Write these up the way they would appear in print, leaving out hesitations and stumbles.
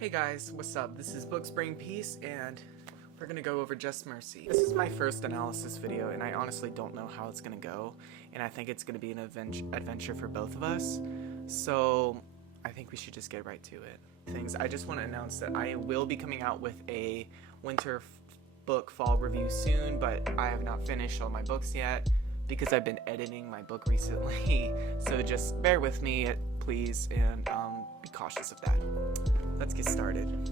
Hey guys, what's up? This is Books Bring Peace, and we're gonna go over Just Mercy. This is my first analysis video, and I honestly don't know how it's gonna go, and I think it's gonna be an adventure for both of us, so I think we should just get right to it. I just want to announce that I will be coming out with a winter book fall review soon, but I have not finished all my books yet because I've been editing my book recently, so just bear with me, please, and be cautious of that. Let's get started.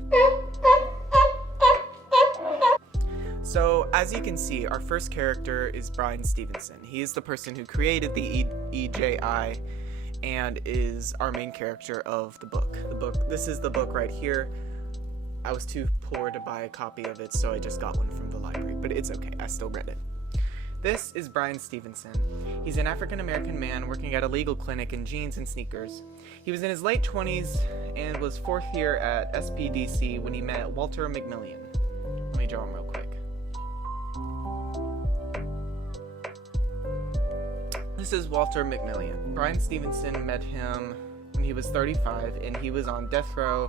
So, as you can see, our first character is Bryan Stevenson. He is the person who created the EJI and is our main character of the book. This is the book right here. I was too poor to buy a copy of it, so I just got one from the library, but it's okay, I still read it. This is Bryan Stevenson. He's an African-American man working at a legal clinic in jeans and sneakers. He was in his late 20s and was fourth year at SPDC when he met Walter McMillian. Let me draw him real quick. This is Walter McMillian. Bryan Stevenson met him when he was 35 and he was on death row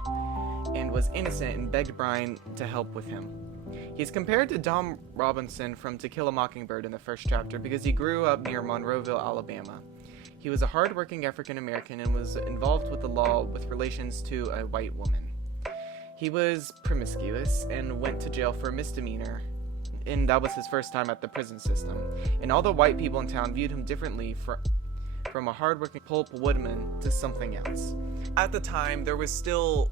and was innocent and begged Bryan to help with him. He's compared to Dom Robinson from To Kill a Mockingbird in the first chapter because he grew up near Monroeville, Alabama. He was a hard-working African-American and was involved with the law with relations to a white woman. He was promiscuous and went to jail for a misdemeanor, and that was his first time at the prison system. And all the white people in town viewed him differently from a hard-working pulp woodman to something else. At the time, there was still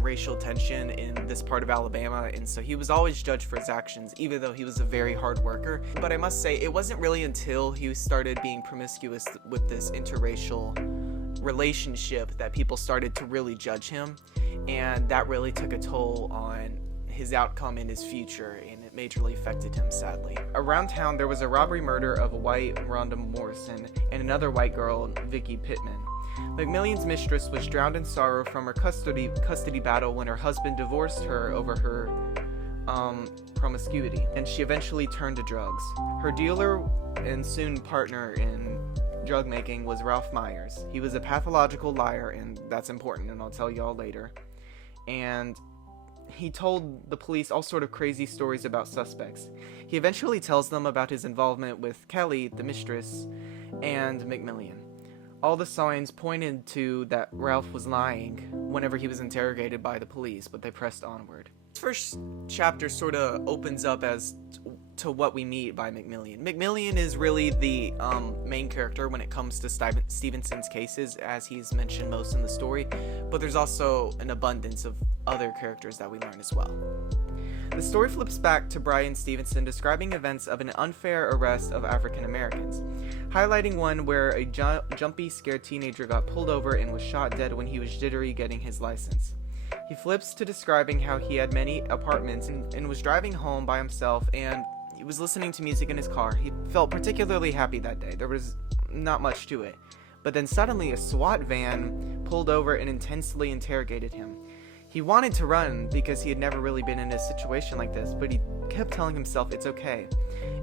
racial tension in this part of Alabama, and so he was always judged for his actions, even though he was a very hard worker. But I must say, it wasn't really until he started being promiscuous with this interracial relationship that people started to really judge him, and that really took a toll on his outcome in his future, and it majorly affected him, sadly. Around town, there was a robbery murder of a white Rhonda Morrison and another white girl, Vicky Pittman. McMillian's mistress was drowned in sorrow from her custody battle when her husband divorced her over her promiscuity, and she eventually turned to drugs. Her dealer and soon partner in drug making was Ralph Myers. He was a pathological liar, and that's important, and I'll tell y'all later. And he told the police all sort of crazy stories about suspects. He eventually tells them about his involvement with Kelly, the mistress, and McMillian. All the signs pointed to that Ralph was lying whenever he was interrogated by the police, but they pressed onward. This first chapter sort of opens up as to what we meet by McMillian. McMillian is really the main character when it comes to Stevenson's cases, as he's mentioned most in the story, but there's also an abundance of other characters that we learn as well. The story flips back to Bryan Stevenson describing events of an unfair arrest of African Americans, highlighting one where a jumpy, scared teenager got pulled over and was shot dead when he was jittery getting his license. He flips to describing how he had many apartments and was driving home by himself, and he was listening to music in his car. He felt particularly happy that day. There was not much to it. But then suddenly a SWAT van pulled over and intensely interrogated him. He wanted to run because he had never really been in a situation like this, but he kept telling himself it's okay.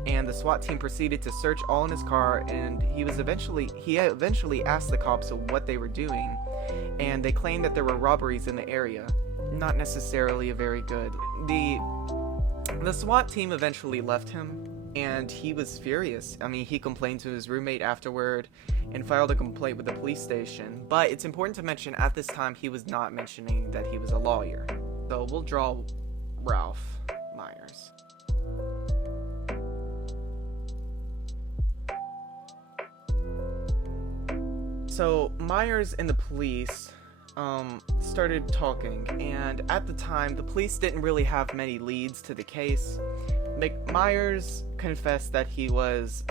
And the SWAT team proceeded to search all in his car, and he eventually asked the cops what they were doing, and they claimed that there were robberies in the area. Not necessarily a very good. The SWAT team eventually left him, and he was furious. I mean, he complained to his roommate afterward and filed a complaint with the police station. But it's important to mention, at this time, he was not mentioning that he was a lawyer. So we'll draw Ralph Myers. So Myers and the police started talking, and at the time, the police didn't really have many leads to the case. Myers confessed that he was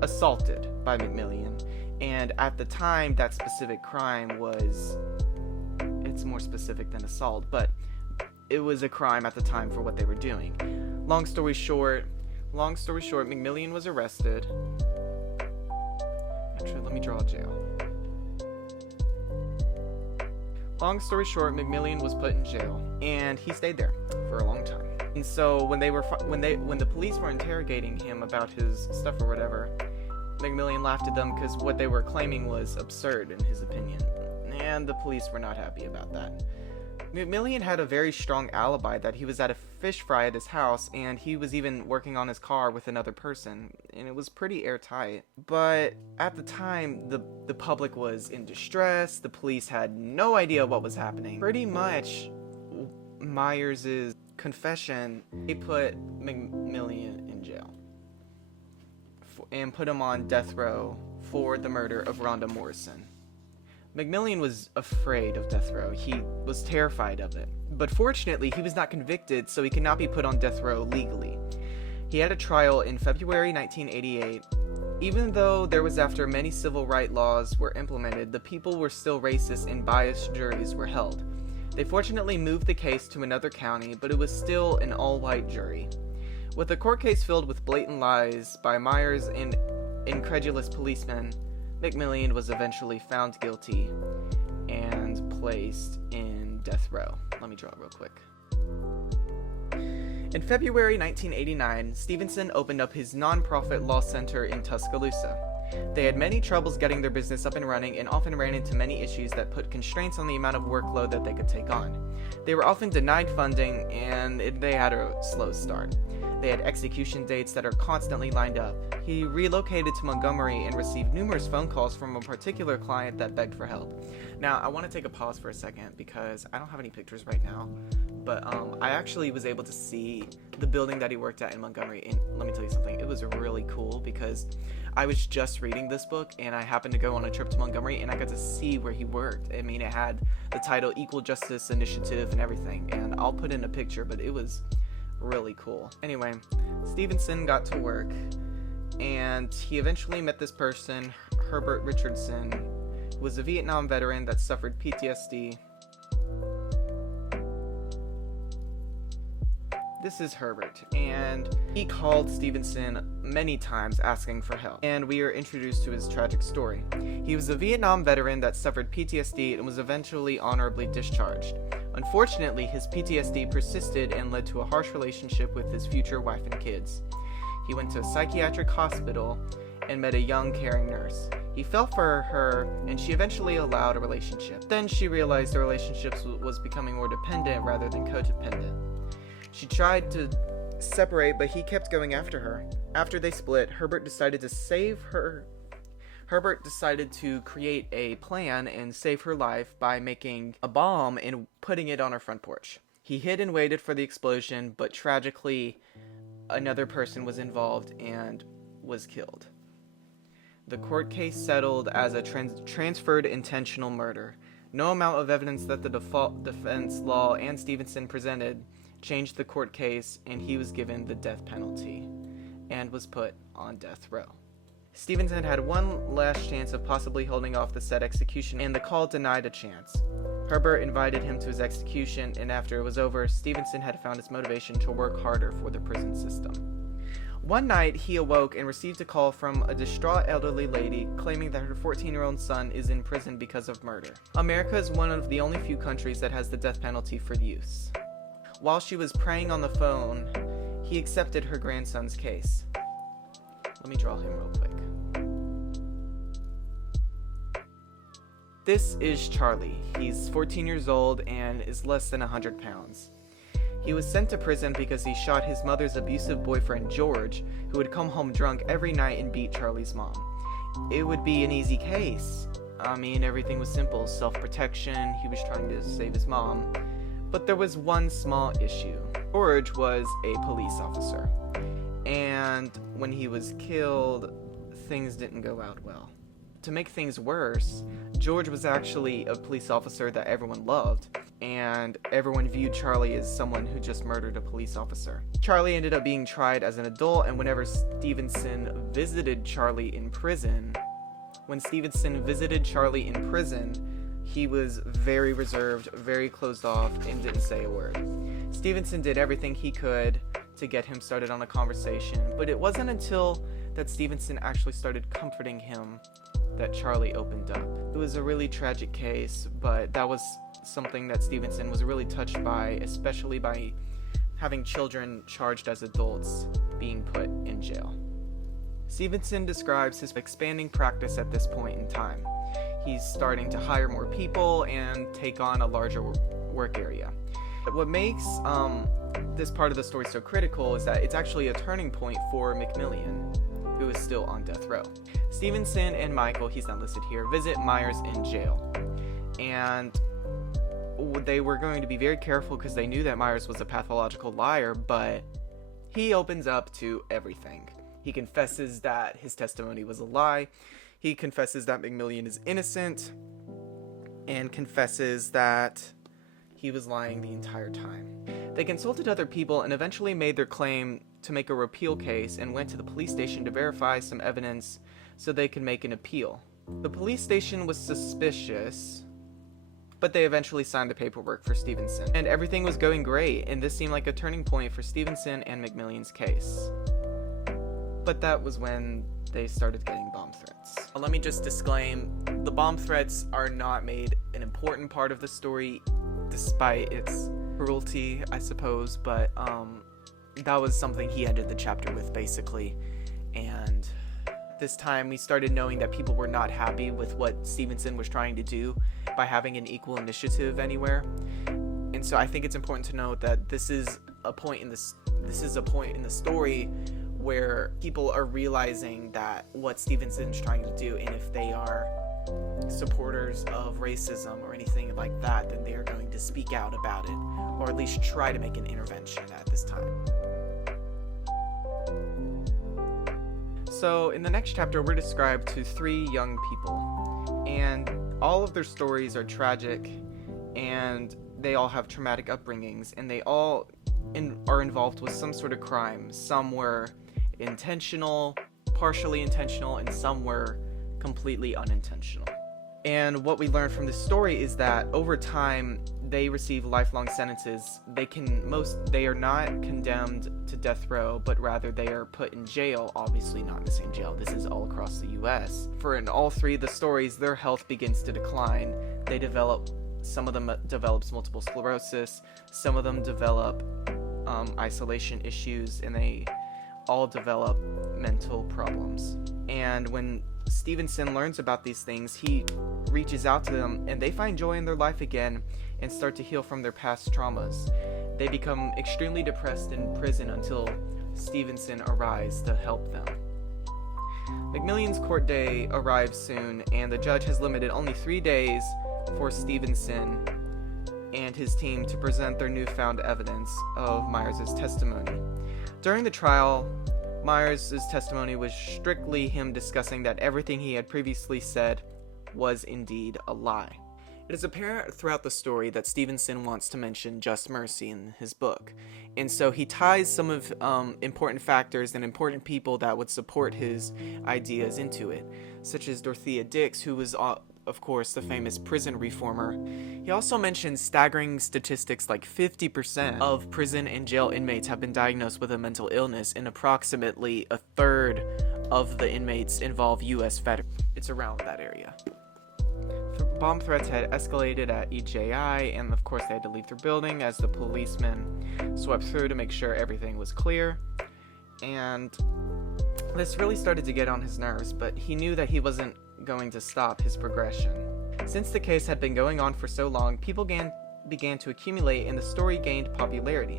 assaulted by McMillian, and at the time, that specific crime it's more specific than assault, but it was a crime at the time for what they were doing. Long story short, McMillian was arrested. Actually, let me draw a jail. Long story short, McMillian was put in jail, and he stayed there for a long time. And so when the police were interrogating him about his stuff or whatever, McMillian laughed at them because what they were claiming was absurd in his opinion. and the police were not happy about that. McMillian had a very strong alibi that he was at a fish fry at his house, and he was even working on his car with another person, and it was pretty airtight. But at the time, the public was in distress, the police had no idea what was happening. Pretty much, Myers' confession, they put McMillian in jail and put him on death row for the murder of Rhonda Morrison. McMillian was afraid of death row. He was terrified of it. But fortunately, he was not convicted, so he could not be put on death row legally. He had a trial in February 1988. Even though there was after many civil rights laws were implemented, the people were still racist and biased juries were held. They fortunately moved the case to another county, but it was still an all-white jury. With a court case filled with blatant lies by Myers and incredulous policemen, McMillian was eventually found guilty and placed in death row. Let me draw it real quick. In February 1989, Stevenson opened up his non-profit law center in Tuscaloosa. They had many troubles getting their business up and running and often ran into many issues that put constraints on the amount of workload that they could take on. They were often denied funding and they had a slow start. They had execution dates that are constantly lined up. He relocated to Montgomery and received numerous phone calls from a particular client that begged for help. Now, I want to take a pause for a second because I don't have any pictures right now, but I actually was able to see the building that he worked at in Montgomery, and let me tell you something, it was really cool because I was just reading this book and I happened to go on a trip to Montgomery and I got to see where he worked. I mean, it had the title Equal Justice Initiative and everything, and I'll put in a picture, but it was really cool. Anyway, Stevenson got to work and he eventually met this person, Herbert Richardson, who was a Vietnam veteran that suffered PTSD. This is Herbert, and he called Stevenson many times asking for help, and we are introduced to his tragic story. He was a Vietnam veteran that suffered PTSD and was eventually honorably discharged. Unfortunately, his PTSD persisted and led to a harsh relationship with his future wife and kids. He went to a psychiatric hospital and met a young, caring nurse. He fell for her, and she eventually allowed a relationship. Then she realized the relationship was becoming more dependent rather than codependent. She tried to separate, but he kept going after her. After they split, Herbert decided to save her. Herbert decided to create a plan and save her life by making a bomb and putting it on her front porch. He hid and waited for the explosion, but tragically, another person was involved and was killed. The court case settled as a transferred intentional murder. No amount of evidence that the default defense law and Stevenson presented changed the court case, and he was given the death penalty and was put on death row. Stevenson had one last chance of possibly holding off the said execution, and the call denied a chance. Herbert invited him to his execution, and after it was over, Stevenson had found his motivation to work harder for the prison system. One night, he awoke and received a call from a distraught elderly lady claiming that her 14-year-old son is in prison because of murder. America is one of the only few countries that has the death penalty for use. While she was praying on the phone, he accepted her grandson's case. Let me draw him real quick. This is Charlie. He's 14 years old and is less than 100 pounds. He was sent to prison because he shot his mother's abusive boyfriend, George, who would come home drunk every night and beat Charlie's mom. It would be an easy case. I mean, everything was simple. Self-protection, he was trying to save his mom. But there was one small issue. George was a police officer. And when he was killed, things didn't go out well. To make things worse, George was actually a police officer that everyone loved, and everyone viewed Charlie as someone who just murdered a police officer. Charlie ended up being tried as an adult, and whenever Stevenson visited Charlie in prison, he was very reserved, very closed off, and didn't say a word. Stevenson did everything he could to get him started on a conversation, but it wasn't until that Stevenson actually started comforting him that Charlie opened up. It was a really tragic case, but that was something that Stevenson was really touched by, especially by having children charged as adults being put in jail. Stevenson describes his expanding practice at this point in time. He's starting to hire more people and take on a larger work area. But what makes this part of the story so critical is that it's actually a turning point for McMillian, who is still on death row. Stevenson and Michael, he's not listed here, visit Myers in jail. And they were going to be very careful because they knew that Myers was a pathological liar, but he opens up to everything. He confesses that his testimony was a lie. He confesses that McMillian is innocent, and confesses that he was lying the entire time. They consulted other people and eventually made their claim to make a repeal case and went to the police station to verify some evidence so they could make an appeal. The police station was suspicious, but they eventually signed the paperwork for Stevenson. And everything was going great, and this seemed like a turning point for Stevenson and McMillian's case. But that was when they started getting bomb threats. Let me just disclaim, the bomb threats are not made an important part of the story, despite its cruelty, I suppose, but that was something he ended the chapter with, basically. And this time we started knowing that people were not happy with what Stevenson was trying to do by having an equal initiative anywhere. And so I think it's important to note that this is a point in the story where people are realizing that what Stevenson's trying to do, and if they are supporters of racism or anything like that, then they are going to speak out about it, or at least try to make an intervention at this time. So in the next chapter, we're described to 3 young people, and all of their stories are tragic, and they all have traumatic upbringings, and they all are involved with some sort of crime. Some were intentional, partially intentional, and some were completely unintentional. And what we learn from this story is that over time they receive lifelong sentences. They are not condemned to death row, but rather they are put in jail, obviously not in the same jail. This is all across the US. In all 3 of the stories, their health begins to decline. Some of them develops multiple sclerosis, some of them develop isolation issues, and they all develop mental problems. And when Stevenson learns about these things, he reaches out to them, and they find joy in their life again and start to heal from their past traumas. They become extremely depressed in prison until Stevenson arrives to help them. McMillian's court day arrives soon, and the judge has limited only 3 days for Stevenson and his team to present their newfound evidence of Myers' testimony. During the trial, Myers' testimony was strictly him discussing that everything he had previously said was indeed a lie. It is apparent throughout the story that Stevenson wants to mention just mercy in his book, and so he ties some of important factors and important people that would support his ideas into it, such as Dorothea Dix, who was of course the famous prison reformer. He also mentions staggering statistics like 50% of prison and jail inmates have been diagnosed with a mental illness, and approximately a third of the inmates involve US veterans. It's around that area. Bomb threats had escalated at EJI, and of course they had to leave their building as the policemen swept through to make sure everything was clear. And this really started to get on his nerves, but he knew that he wasn't going to stop his progression. Since the case had been going on for so long, people began to accumulate, and the story gained popularity.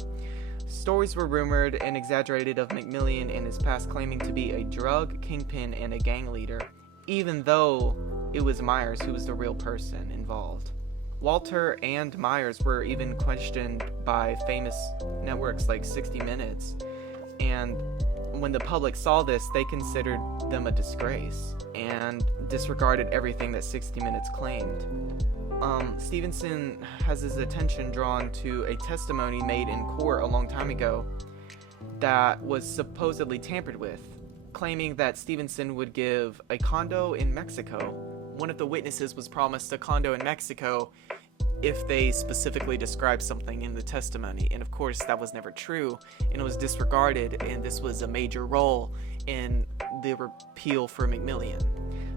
Stories were rumored and exaggerated of McMillian in his past claiming to be a drug kingpin and a gang leader, even though it was Myers who was the real person involved. Walter and Myers were even questioned by famous networks like 60 Minutes, and when the public saw this, they considered them a disgrace and disregarded everything that 60 Minutes claimed. Stevenson has his attention drawn to a testimony made in court a long time ago that was supposedly tampered with, claiming that Stevenson would give a condo in Mexico. One of the witnesses was promised a condo in Mexico if they specifically described something in the testimony, and of course that was never true, and it was disregarded, and this was a major role in the repeal for McMillian.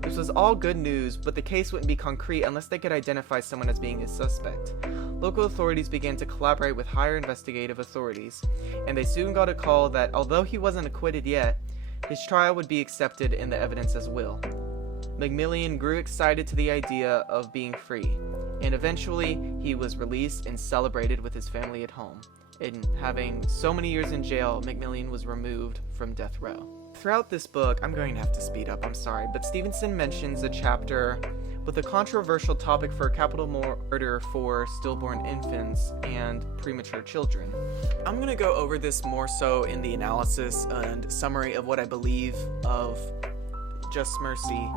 This was all good news, but the case wouldn't be concrete unless they could identify someone as being a suspect. Local authorities began to collaborate with higher investigative authorities, and they soon got a call that although he wasn't acquitted yet, his trial would be accepted in the evidence as will. McMillian grew excited to the idea of being free, and eventually he was released and celebrated with his family at home. And having so many years in jail, McMillian was removed from death row. Throughout this book, I'm going to have to speed up, I'm sorry, but Stevenson mentions a chapter with a controversial topic for capital murder for stillborn infants and premature children. I'm going to go over this more so in the analysis and summary of what I believe of just mercy,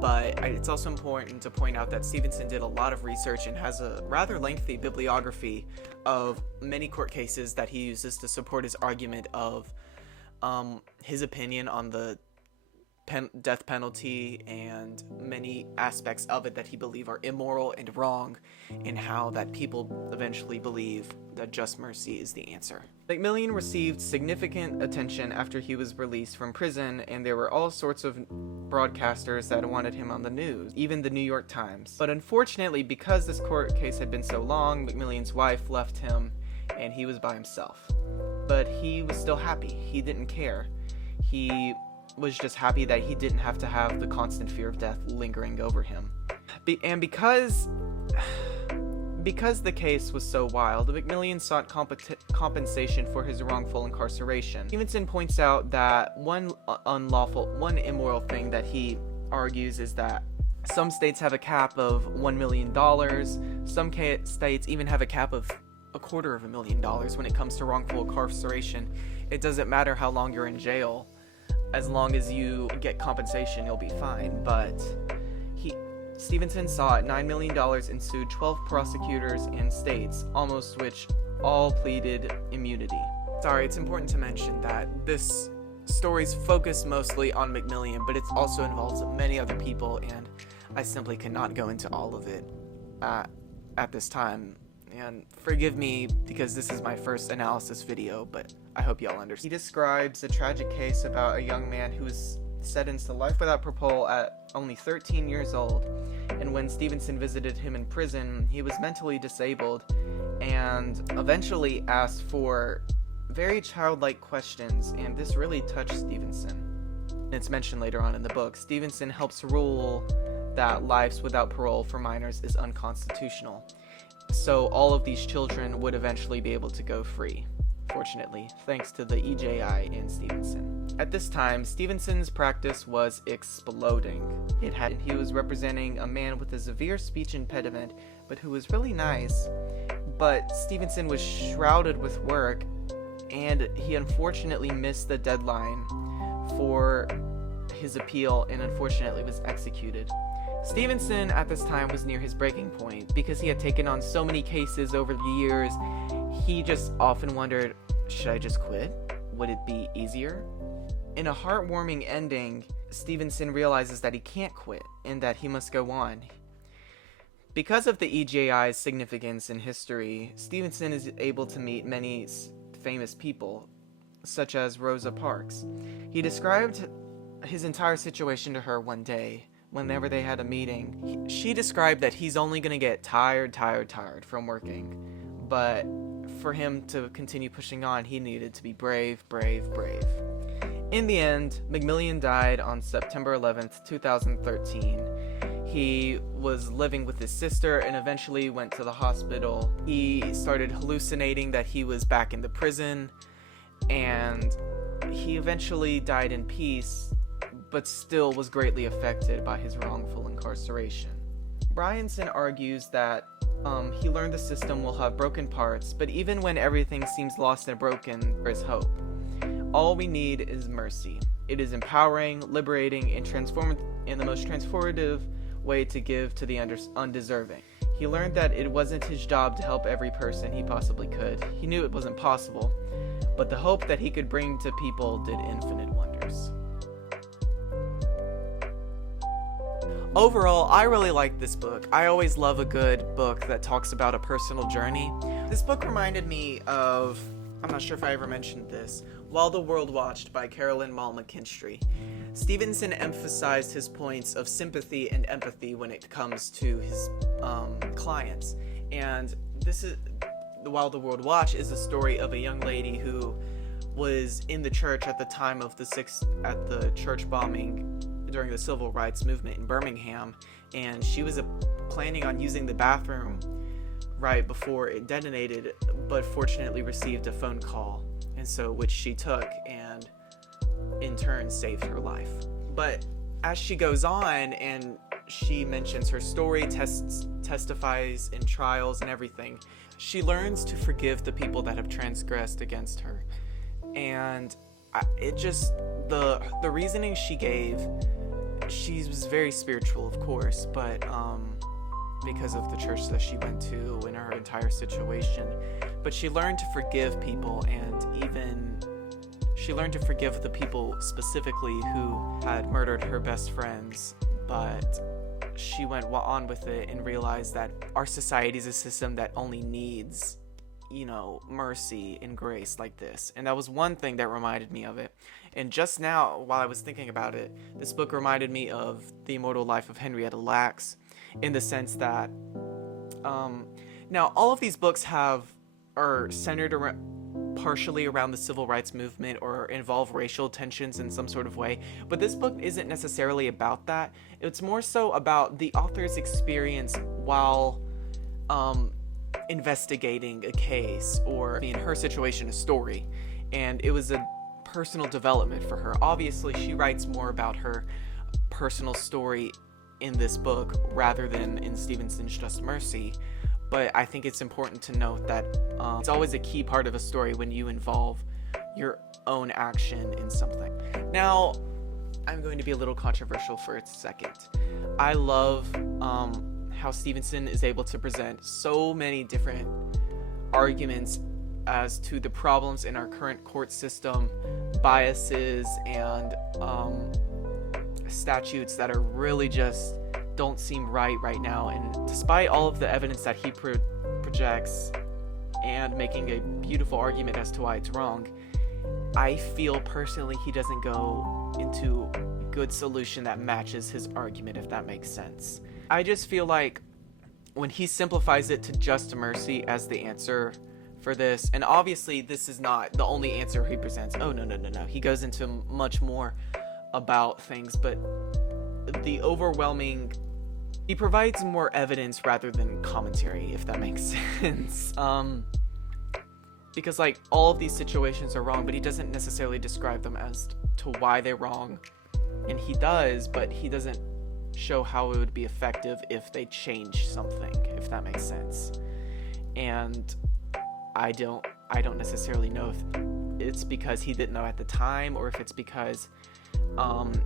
but it's also important to point out that Stevenson did a lot of research and has a rather lengthy bibliography of many court cases that he uses to support his argument of his opinion on the death penalty and many aspects of it that he believe are immoral and wrong, and how that people eventually believe that just mercy is the answer. McMillian received significant attention after he was released from prison, and there were all sorts of broadcasters that wanted him on the news, even the New York Times. But unfortunately, because this court case had been so long, McMillian's wife left him and he was by himself. But he was still happy. He didn't care. He was just happy that he didn't have to have the constant fear of death lingering over him. And because the case was so wild, McMillian sought compensation for his wrongful incarceration. Stevenson points out that one immoral thing that he argues is that some states have a cap of $1 million. Some states even have a cap of $250,000 when it comes to wrongful incarceration. It doesn't matter how long you're in jail. As long as you get compensation, you'll be fine. But Stevenson sought $9 million and sued 12 prosecutors and states, almost which all pleaded immunity. Sorry, it's important to mention that this story's focused mostly on McMillian, but it also involves many other people, and I simply cannot go into all of it at this time. And forgive me because this is my first analysis video, but I hope y'all understand. He describes a tragic case about a young man who was sentenced to life without parole at only 13 years old. And when Stevenson visited him in prison, he was mentally disabled and eventually asked for very childlike questions, and this really touched Stevenson. It's mentioned later on in the book. Stevenson helps rule that life without parole for minors is unconstitutional. So all of these children would eventually be able to go free, fortunately, thanks to the EJI and Stevenson. At this time, Stevenson's practice was exploding. He was representing a man with a severe speech impediment, but who was really nice. But Stevenson was shrouded with work, and he unfortunately missed the deadline for his appeal and unfortunately was executed. Stevenson at this time was near his breaking point because he had taken on so many cases over the years. He just often wondered, should I just quit? Would it be easier? In a heartwarming ending, Stevenson realizes that he can't quit and that he must go on. Because of the EJI's significance in history, Stevenson is able to meet many famous people, such as Rosa Parks. He described his entire situation to her one day. Whenever they had a meeting, she described that he's only going to get tired from working, but for him to continue pushing on, he needed to be brave. In the end, McMillian died on September 11th, 2013. He was living with his sister and eventually went to the hospital. He started hallucinating that he was back in the prison, and he eventually died in peace, but still was greatly affected by his wrongful incarceration. Bryanson argues that he learned the system will have broken parts, but even when everything seems lost and broken, there is hope. All we need is mercy. It is empowering, liberating, and the most transformative way to give to the undeserving. He learned that it wasn't his job to help every person he possibly could. He knew it wasn't possible, but the hope that he could bring to people did infinite wonders. Overall, I really like this book. I always love a good book that talks about a personal journey. This book reminded me of, I'm not sure if I ever mentioned this, While the World Watched by Carolyn Maul McKinstry. Stevenson emphasized his points of sympathy and empathy when it comes to his clients. And this is, While the World Watched is a story of a young lady who was in the church at the time of the church bombing during the civil rights movement in Birmingham, and she was planning on using the bathroom right before it detonated, but fortunately received a phone call, and so which she took and in turn saved her life. But as she goes on and she mentions her story, testifies in trials and everything, she learns to forgive the people that have transgressed against her. And it just, the reasoning she gave, she was very spiritual, of course, but because of the church that she went to and her entire situation, but she learned to forgive people, and even she learned to forgive the people specifically who had murdered her best friends. But she went on with it and realized that our society is a system that only needs, mercy and grace like this. And that was one thing that reminded me of it. And just now, while I was thinking about it, this book reminded me of The Immortal Life of Henrietta Lacks, in the sense that now all of these books are centered partially around the civil rights movement or involve racial tensions in some sort of way, but this book isn't necessarily about that. It's more so about the author's experience while investigating a case, or in her situation, a story, and it was a personal development for her. Obviously, she writes more about her personal story in this book rather than in Stevenson's Just Mercy, but I think it's important to note that it's always a key part of a story when you involve your own action in something. Now, I'm going to be a little controversial for a second. I love how Stevenson is able to present so many different arguments as to the problems in our current court system, biases, and statutes that are really just don't seem right now. And despite all of the evidence that he projects and making a beautiful argument as to why it's wrong, I feel personally he doesn't go into a good solution that matches his argument, if that makes sense. I just feel like when he simplifies it to just mercy as the answer for this, and obviously this is not the only answer he presents. Oh, no. He goes into much more about things, but the overwhelming, he provides more evidence rather than commentary, if that makes sense. Because all of these situations are wrong, but he doesn't necessarily describe them as to why they're wrong. And he does, but he doesn't show how it would be effective if they change something, if that makes sense. And I don't necessarily know if it's because he didn't know at the time, or if it's because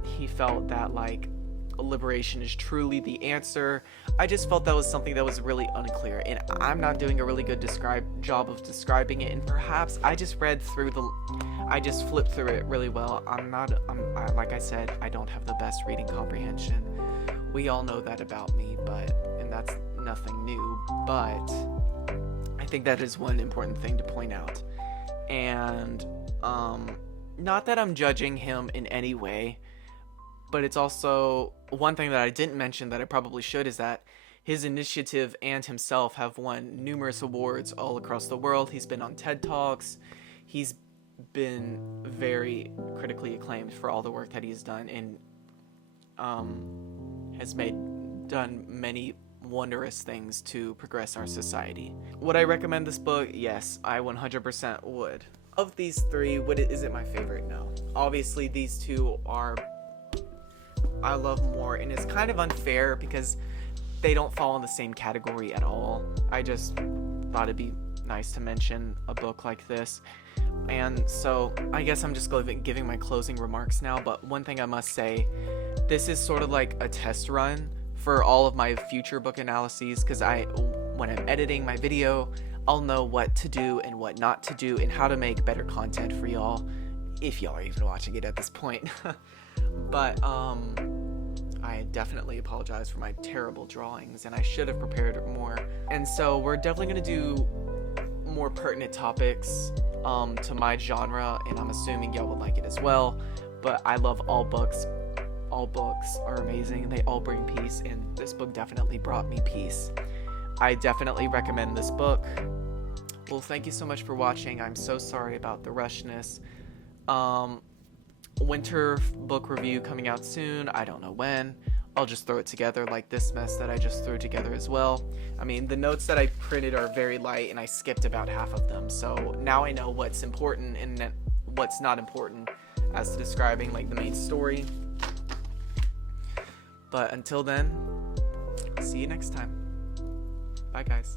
he felt that liberation is truly the answer. I just felt that was something that was really unclear, and I'm not doing a really good job of describing it, and perhaps I just flipped through it really well. Like I said, I don't have the best reading comprehension. We all know that about me, and that's nothing new, but I think that is one important thing to point out. And not that I'm judging him in any way, but it's also one thing that I didn't mention that I probably should, is that his initiative and himself have won numerous awards all across the world. He's been on TED Talks. He's been very critically acclaimed for all the work that he's done, and has done many wondrous things to progress our society. Would I recommend this book? Yes, I 100% would. Of these three, is it my favorite? No. Obviously, these two I love more, and it's kind of unfair because they don't fall in the same category at all. I just thought it'd be nice to mention a book like this. And so I guess I'm just giving my closing remarks now, but one thing I must say, this is sort of like a test run for all of my future book analyses, because when I'm editing my video, I'll know what to do and what not to do and how to make better content for y'all, if y'all are even watching it at this point. But I definitely apologize for my terrible drawings, and I should have prepared more. And so we're definitely going to do more pertinent topics to my genre, and I'm assuming y'all would like it as well. But I love all books. All books are amazing, and they all bring peace, and this book definitely brought me peace. I definitely recommend this book. Well, thank you so much for watching. I'm so sorry about the rushness. winter book review coming out soon. I don't know when. I'll just throw it together like this mess that I just threw together as well. I mean, the notes that I printed are very light and I skipped about half of them. So now I know what's important and what's not important as to describing like the main story. But until then, see you next time. Bye guys.